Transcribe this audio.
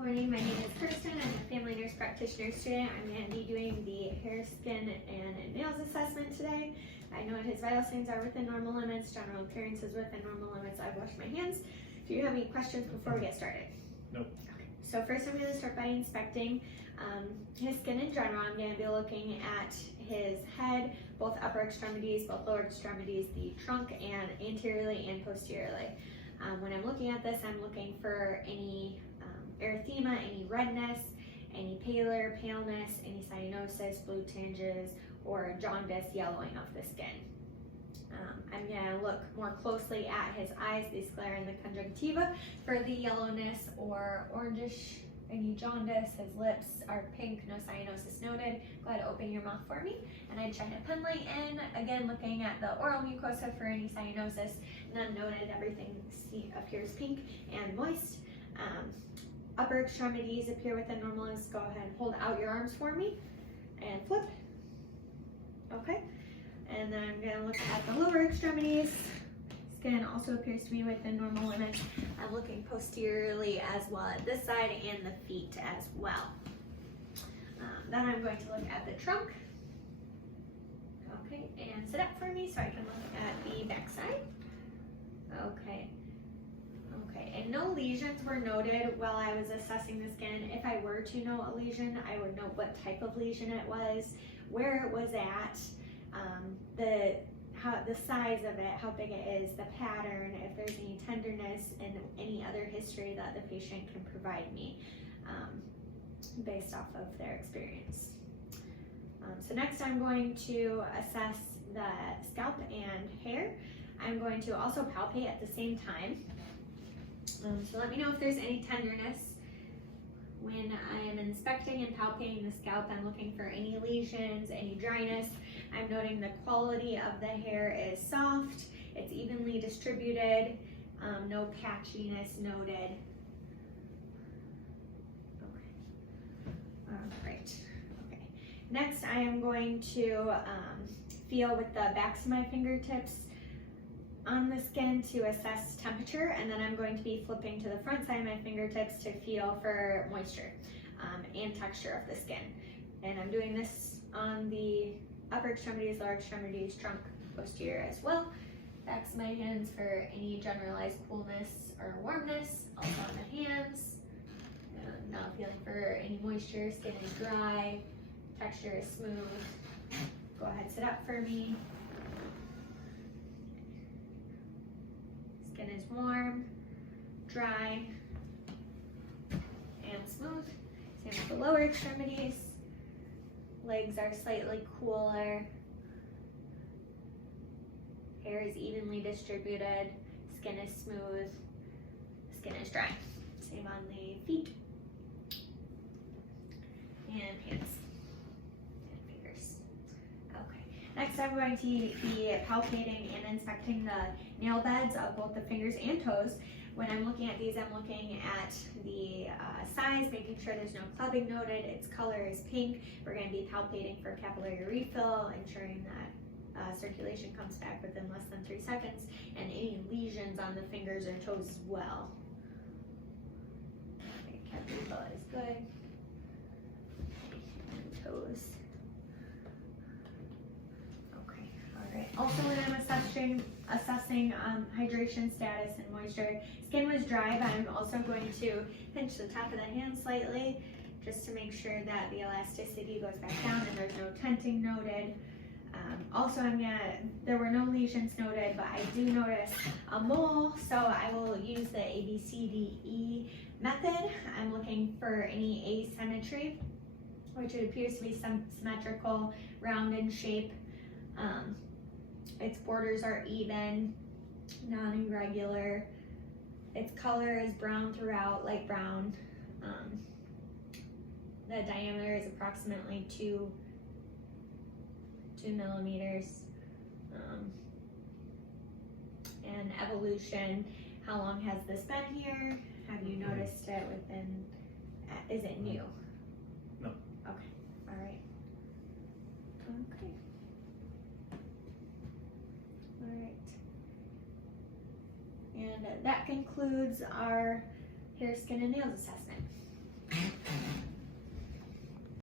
morning, my name is Kirsten. I'm a family nurse practitioner today. I'm going to be doing the hair, skin, and nails assessment today. I know his vital signs are within normal limits, general appearance is within normal limits. I've washed my hands. Do you have any questions before we get started? Nope. Okay. So first I'm going to start by inspecting his skin in general. I'm going to be looking at his head, both upper extremities, both lower extremities, the trunk, and anteriorly and posteriorly. When I'm looking at this, I'm looking for any erythema, any redness, any paleness, any cyanosis, blue tinges, or jaundice, yellowing of the skin. I'm going to look more closely at his eyes, the sclera and the conjunctiva, for the yellowness or orangish, any jaundice. His lips are pink, no cyanosis noted. Go ahead and open your mouth for me. And I shine a pen light in, again looking at the oral mucosa for any cyanosis. None noted, everything appears pink and moist. Upper extremities appear within normal limits. Go ahead and hold out your arms for me and flip. Okay. And then I'm going to look at the lower extremities. Skin also appears to be within normal limits. I'm looking posteriorly as well at this side and the feet as well. Then I'm going to look at the trunk. Okay, and sit up for me so I can look at the back side. Okay. Okay, and no lesions were noted while I was assessing the skin. If I were to know a lesion, I would know what type of lesion it was, where it was at, the size of it, how big it is, the pattern, if there's any tenderness, and any other history that the patient can provide me based off of their experience. So next I'm going to assess the scalp and hair. I'm going to also palpate at the same time. So let me know if there's any tenderness. When I am inspecting and palpating the scalp, I'm looking for any lesions, any dryness. I'm noting the quality of the hair is soft, it's evenly distributed, no patchiness noted. Okay. All right. Okay. Next, I am going to feel with the backs of my fingertips on the skin to assess temperature, and then I'm going to be flipping to the front side of my fingertips to feel for moisture and texture of the skin. And I'm doing this on the upper extremities, lower extremities, trunk, posterior as well. Backs of my hands for any generalized coolness or warmness, also on the hands. And now feeling for any moisture, skin is dry, texture is smooth. Go ahead, sit up for me. Skin is warm, dry, and smooth. Same with the lower extremities. Legs are slightly cooler. Hair is evenly distributed. Skin is smooth. Skin is dry. Same on the feet and hands and fingers. Okay. Next, I'm going to be palpating and inspecting the nail beds of both the fingers and toes. When I'm looking at these, I'm looking at the size, making sure there's no clubbing noted, its color is pink. We're going to be palpating for capillary refill, ensuring that circulation comes back within less than 3 seconds, and any lesions on the fingers or toes as well. Okay, capillary refill is good. And toes. Okay, all right. Also, when I'm assessing hydration status and moisture, skin was dry, but I'm also going to pinch the top of the hand slightly just to make sure that the elasticity goes back down and there's no tenting noted. Also, there were no lesions noted, but I do notice a mole, so I will use the ABCDE method. I'm looking for any asymmetry, which it appears to be symmetrical, round in shape. Its borders are even, non-irregular. Its color is brown throughout, light brown. The diameter is approximately 2 millimeters. And evolution, how long has this been here? Have you noticed it within, is it new? No. Okay, all right. Okay. All right. And that concludes our hair, skin, and nails assessment.